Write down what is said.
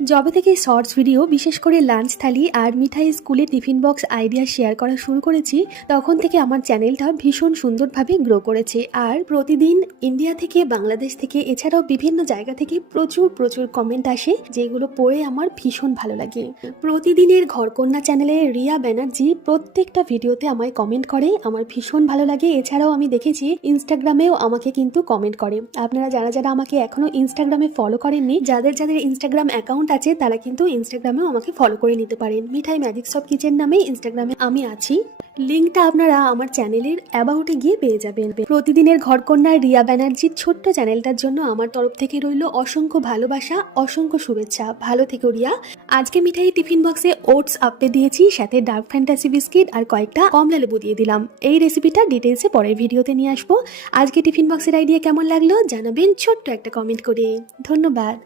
যবে থেকে shorts video বিশেষ করে লাঞ্চ থালি আর মিঠাই স্কুলে টিফিন বক্স আইডিয়া শেয়ার করা শুরু করেছি তখন থেকে আমার চ্যানেলটা ভীষণ সুন্দরভাবে গ্রো করেছে। আর প্রতিদিন ইন্ডিয়া থেকে, বাংলাদেশ থেকে, এছাড়াও বিভিন্ন জায়গা থেকে প্রচুর প্রচুর কমেন্ট আসে, যেগুলো পড়ে আমার ভীষণ ভালো লাগে। প্রতিদিনের ঘরকন্যা চ্যানেলে রিয়া ব্যানার্জি প্রত্যেকটা ভিডিওতে আমায় কমেন্ট করে, আমার ভীষণ ভালো লাগে। এছাড়াও আমি দেখেছি ইনস্টাগ্রামেও আমাকে কিন্তু কমেন্ট করে। আপনারা যারা যারা আমাকে এখনো ইনস্টাগ্রামে ফলো করেননি, যাদের যাদের ইনস্টাগ্রাম অ্যাকাউন্ট আছে তারা কিন্তু ইনস্টাগ্রামেও আমাকে ফলো করে নিতে পারেন। মিঠাই ম্যাজিক শপ কিচেন নামে ইনস্টাগ্রামে আমি আছি। লিঙ্কটা আপনারা আমার চ্যানেলের অ্যাবাউটে গিয়ে পেয়ে যাবেন। প্রতিদিনের ঘরকন্যা রিয়া ব্যানার্জির ছোট্ট চ্যানেলটার জন্য আমার তরফ থেকে রইল অসংখ্য ভালোবাসা, অসংখ্য শুভেচ্ছা। ভালো থেকো রিয়া। আজকে মিঠাই টিফিন বক্সে ওটস আপে দিয়েছি, সাথে ডার্ক ফ্যান্টাসি বিস্কিট আর কয়েকটা কমলা লেবু দিয়ে দিলাম। এই রেসিপিটা ডিটেলসে পরের ভিডিওতে নিয়ে আসবো। আজকে টিফিন বক্সের আইডিয়া কেমন লাগলো জানাবেন ছোট্ট একটা কমেন্ট করে। ধন্যবাদ।